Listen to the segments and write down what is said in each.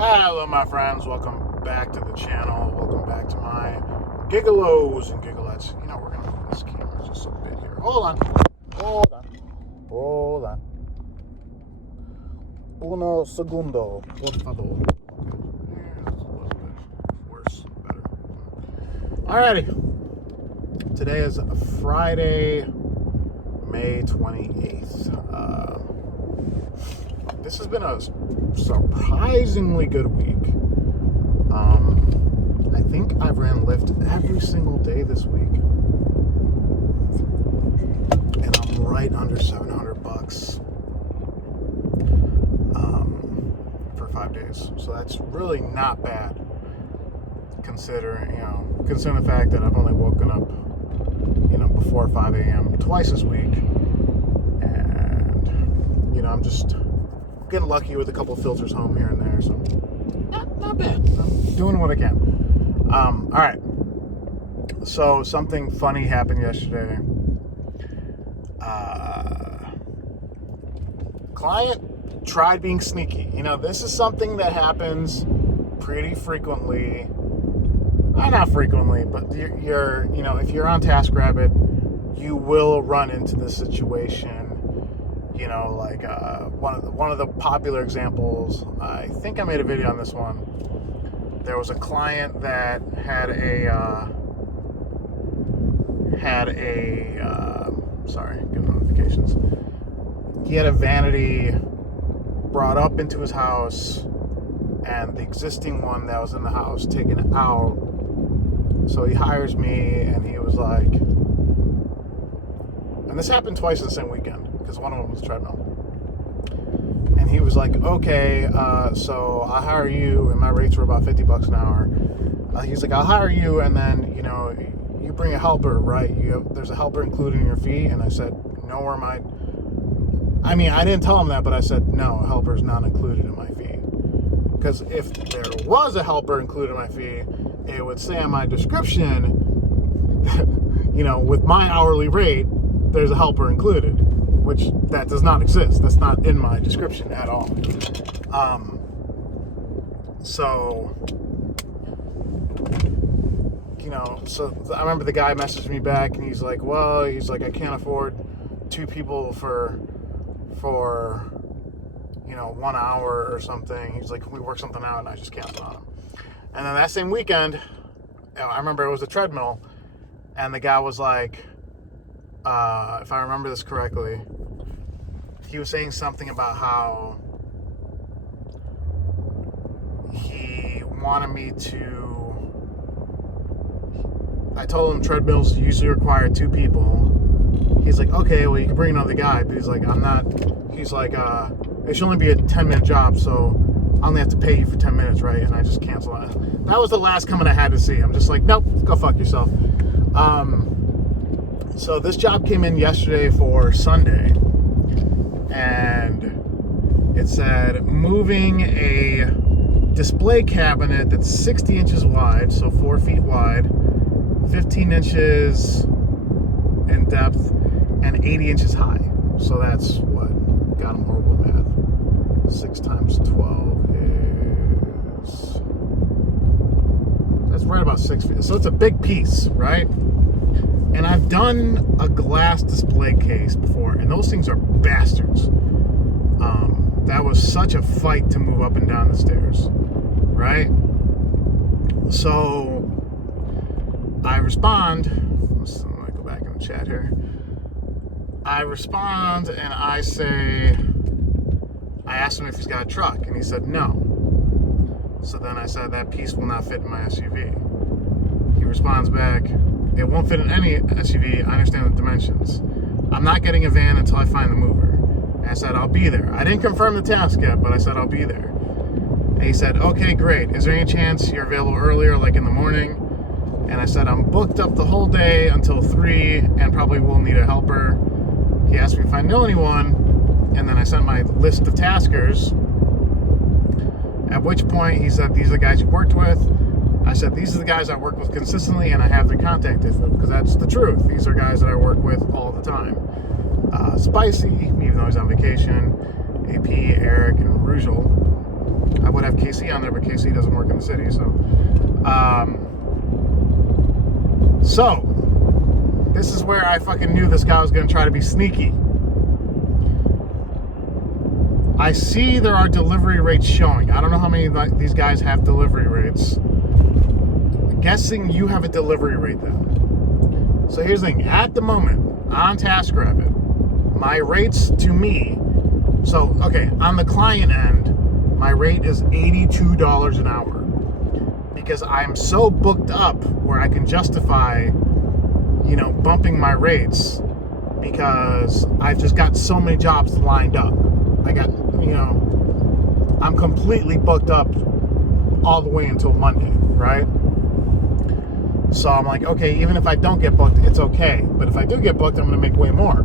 Hello, my friends. Welcome back to the channel. Welcome back to my Gig-Olos and Gigolettes. You know, we're going to move this camera just a bit here. Hold on. Uno segundo, por favor. Okay. Yeah, that's a little bit worse. Better. Alrighty. Today is Friday, May 28th. This has been a surprisingly good week. I think I've ran Lyft every single day this week, and I'm right under $700 for 5 days. So that's really not bad, considering the fact that I've only woken up, before 5 a.m. twice this week, and I'm just getting lucky with a couple of filters home here and there, so not bad. I'm doing what I can. All right. So something funny happened yesterday. Client tried being sneaky. This is something that happens pretty frequently. Not frequently, but if you're on TaskRabbit, you will run into this situation. Like one of the popular examples, I think I made a video on this one. There was a client that had sorry, good notifications. He had a vanity brought up into his house, and the existing one that was in the house taken out. So he hires me, and he was like, and this happened twice in the same weekend, because one of them was a treadmill. And he was like, okay, so I'll hire you, and my rates were about $50 an hour. He's like, I'll hire you, and then, you bring a helper, right? There's a helper included in your fee. And I said, no, or I didn't tell him that, but I said, no, a helper is not included in my fee. Because if there was a helper included in my fee, it would say on my description, with my hourly rate, there's a helper included, which that does not exist. That's not in my description at all. So I remember the guy messaged me back, and he's like, I can't afford two people for 1 hour or something. He's like, can we work something out? And I just canceled on him. And then that same weekend, I remember it was a treadmill, and the guy was like, if I remember this correctly, he was saying something about how he wanted me to. I told him treadmills usually require two people. He's like, okay, well, you can bring another guy, but he's like, I'm not. He's like, it should only be a 10-minute job, so I only have to pay you for 10 minutes, right? And I just canceled on it. That was the last comment I had to see. I'm just like, nope, go fuck yourself. So this job came in yesterday for Sunday, and it said moving a display cabinet that's 60 inches wide, so 4 feet wide, 15 inches in depth, and 80 inches high. So that's what? God, I'm horrible at math. 6 times 12 is... That's right about 6 feet. So it's a big piece, right? And I've done a glass display case before, and those things are bastards. That was such a fight to move up and down the stairs, right? So I respond. Let me go back in the chat here. I respond, and I asked him if he's got a truck, and he said no. So then I said, that piece will not fit in my SUV. He responds back, it won't fit in any SUV. I understand the dimensions. I'm not getting a van until I find the mover. And I said, I'll be there. I didn't confirm the task yet, but I said, I'll be there. And he said, okay, great. Is there any chance you're available earlier, like in the morning? And I said, I'm booked up the whole day until 3 and probably will need a helper. He asked me if I know anyone, and then I sent my list of taskers, at which point he said, these are the guys you worked with. I said, these are the guys I work with consistently, and I have their contact info, because that's the truth. These are guys that I work with all the time. Spicy, even though he's on vacation, AP, Eric, and Rujal. I would have KC on there, but KC doesn't work in the city, so. So, this is where I fucking knew this guy was going to try to be sneaky. I see there are delivery rates showing. I don't know how many of these guys have delivery rates. I'm guessing you have a delivery rate then. So here's the thing. At the moment, on TaskRabbit, my rates to me, so, okay, on the client end, my rate is $82 an hour. Because I'm so booked up where I can justify, bumping my rates because I've just got so many jobs lined up. I got, I'm completely booked up all the way until Monday, right? So I'm like, okay, even if I don't get booked, it's okay. But if I do get booked, I'm going to make way more.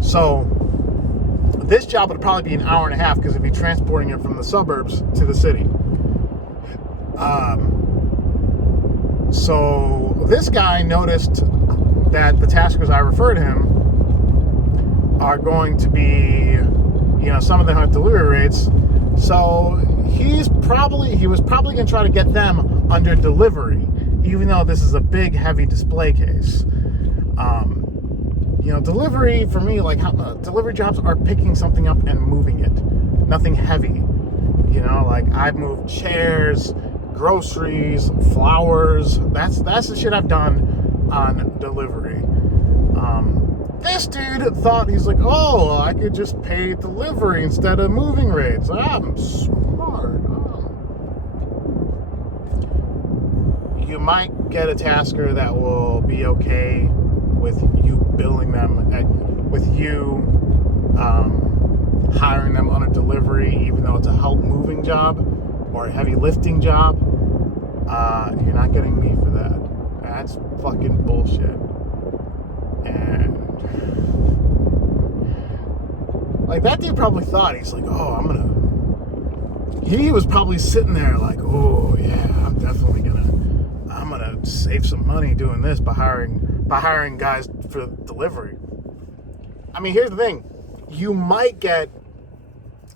So this job would probably be an hour and a half because it'd be transporting it from the suburbs to the city. So this guy noticed that the taskers I referred him are going to be, some of them have delivery rates. So he was probably going to try to get them under delivery, even though this is a big, heavy display case. Delivery for me, delivery jobs are picking something up and moving it, nothing heavy. I've moved chairs, groceries, flowers. That's the shit I've done on delivery. This dude thought, he's like, oh, I could just pay delivery instead of moving rates. I'm smart. You might get a tasker that will be okay with you billing them, with you hiring them on a delivery, even though it's a help 't job or a heavy lifting job. You're not getting me for that. That's fucking bullshit. And that dude probably thought, he's like, oh, he was probably sitting there like, oh yeah, I'm gonna save some money doing this by hiring guys for delivery. I mean, here's the thing. You might get,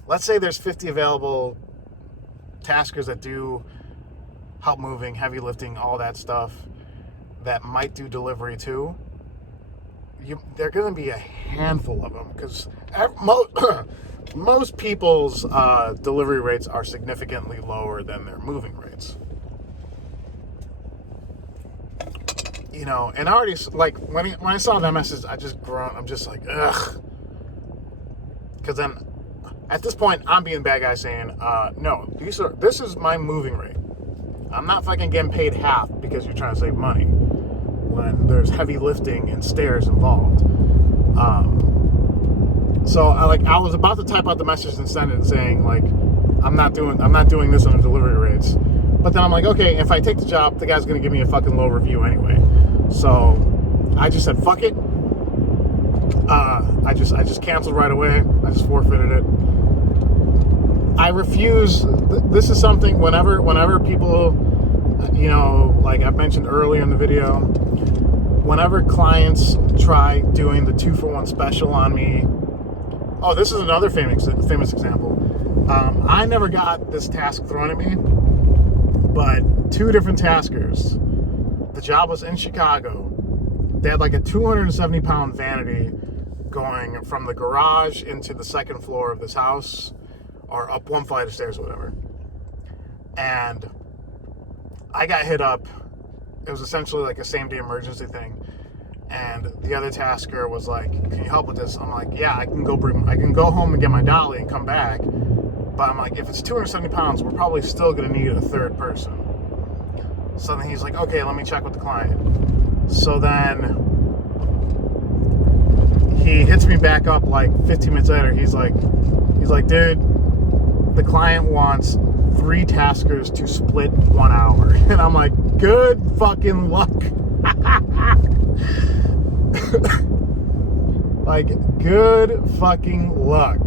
let's say there's 50 available taskers that do help moving, heavy lifting, all that stuff, that might do delivery too. They're going to be a handful of them because most people's delivery rates are significantly lower than their moving rates. And I already, when I saw that message, I just groaned. I'm just like, ugh. Because then, at this point, I'm being the bad guy saying, no, this is my moving rate. I'm not fucking getting paid half because you're trying to save money when there's heavy lifting and stairs involved. So I was about to type out the message and send it saying I'm not doing this on the delivery rates. But then I'm like, okay, if I take the job, the guy's gonna give me a fucking low review anyway. So I just said fuck it. I just canceled right away. I just forfeited it. I refuse. This is something whenever people, like I mentioned earlier in the video, whenever clients try doing the 2-for-1 special on me. Oh, this is another famous example. I never got this task thrown at me, but 2 different taskers. The job was in Chicago. They had a 270-pound vanity going from the garage into the second floor of this house, or up 1 flight of stairs, or whatever. And I got hit up. It was essentially a same-day emergency thing. And the other tasker was like, "Can you help with this?" I'm like, "Yeah, I can go home and get my dolly and come back." But I'm like, if it's 270 pounds, we're probably still gonna need a third person. So then he's like, "Okay, let me check with the client." So then he hits me back up 15 minutes later. He's like, "Dude, the client wants 3 taskers to split 1 hour." And I'm like, good fucking luck. Good fucking luck.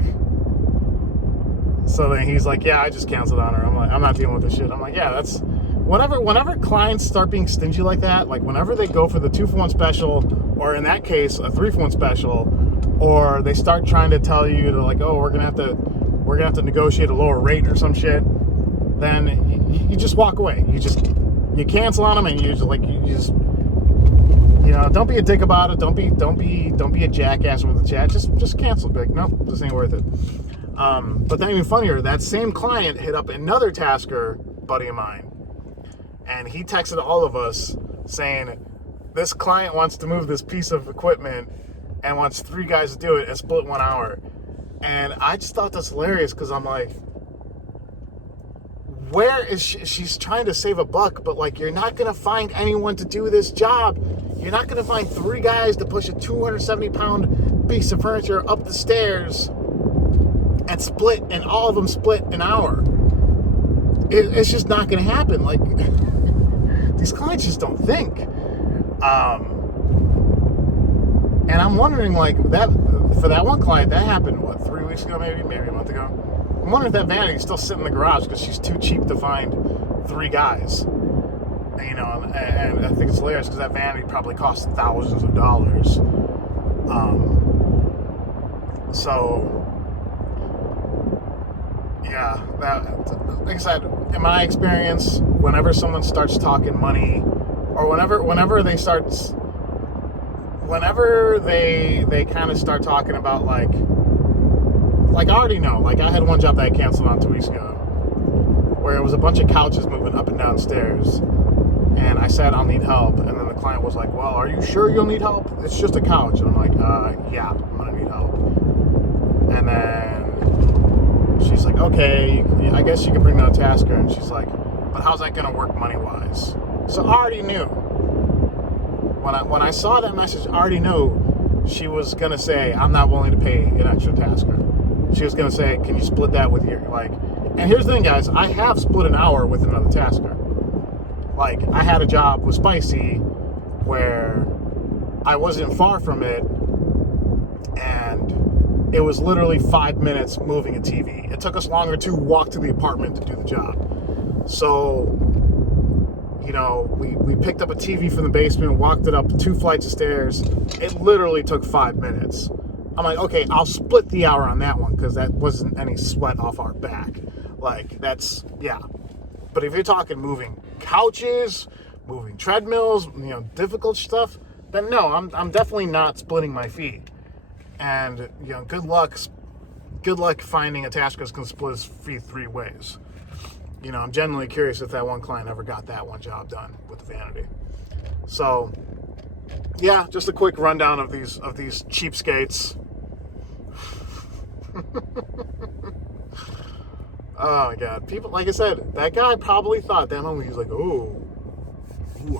So then he's like, "Yeah, I just canceled on her." I'm like, "I'm not dealing with this shit." I'm like, "Yeah, that's..." Whenever clients start being stingy like that, whenever they go for the 2-for-1 special, or in that case, a 3-for-1 special, or they start trying to tell you to "Oh, we're gonna have to negotiate a lower rate or some shit," then you just walk away. You cancel on them, and you just don't be a dick about it. Don't be a jackass with the chat. Just cancel. Be like, nope, this ain't worth it. But then even funnier, that same client hit up another tasker buddy of mine, and he texted all of us saying, this client wants to move this piece of equipment and wants 3 guys to do it and split 1 hour. And I just thought that's hilarious, because I'm like, where is she's trying to save a buck, but like, you're not going to find anyone to do this job. You're not going to find 3 guys to push a 270-pound piece of furniture up the stairs and all of them split an hour. It's just not going to happen. Like, these clients just don't think. And I'm wondering, like, that for that one client, that happened, 3 weeks ago, maybe a month ago. I'm wondering if that vanity's still sitting in the garage because she's too cheap to find 3 guys. And I think it's hilarious because that vanity probably costs thousands of dollars. So, yeah, like I said, in my experience, whenever someone starts talking money, or whenever they kind of start talking about like I already know, like I had one job that I canceled on 2 weeks ago, where it was a bunch of couches moving up and down stairs, and I said I'll need help, and then the client was like, well, are you sure you'll need help? It's just a couch. And I'm like, yeah, I'm gonna need help. And then she's like, okay, I guess you can bring another tasker. And she's like, but how's that gonna work money-wise? So I already knew. When I saw that message, I already knew she was gonna say, I'm not willing to pay an extra tasker. She was gonna say, can you split that with your, like, and here's the thing, guys, I have split an hour with another tasker. Like, I had a job with Spicy where I wasn't far from it, and it was literally 5 minutes moving a TV. It took us longer to walk to the apartment to do the job. So, we picked up a TV from the basement, walked it up 2 flights of stairs. It literally took 5 minutes. I'm like, okay, I'll split the hour on that one because that wasn't any sweat off our back. Like, that's, yeah. But if you're talking moving couches, moving treadmills, difficult stuff, then no, I'm definitely not splitting my fee. And, good luck finding a tasker that's going to split his fee 3 ways. I'm genuinely curious if that one client ever got that one job done with the vanity. So, yeah, just a quick rundown of these cheapskates. Oh my God, people, like I said, that guy probably thought that moment, he's like, ooh,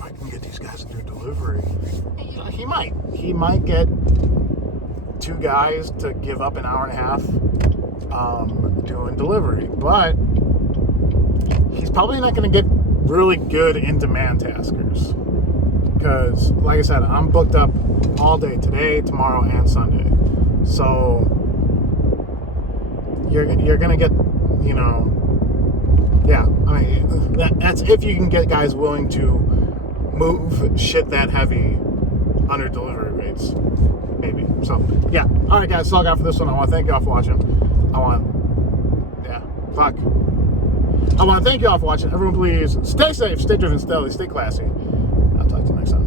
I can get these guys to do delivery. He might get 2 guys to give up an hour and a half doing delivery, but he's probably not going to get really good in-demand taskers, because, like I said, I'm booked up all day today, tomorrow, and Sunday. So you're going to get, yeah, I mean, that's if you can get guys willing to move shit that heavy under delivery rates, maybe. So, yeah. All right, guys, that's all I got for this one. I want to thank you all for watching. I want to thank you all for watching. Everyone, please stay safe, stay driven, stay healthy, stay classy. I'll talk to you next time.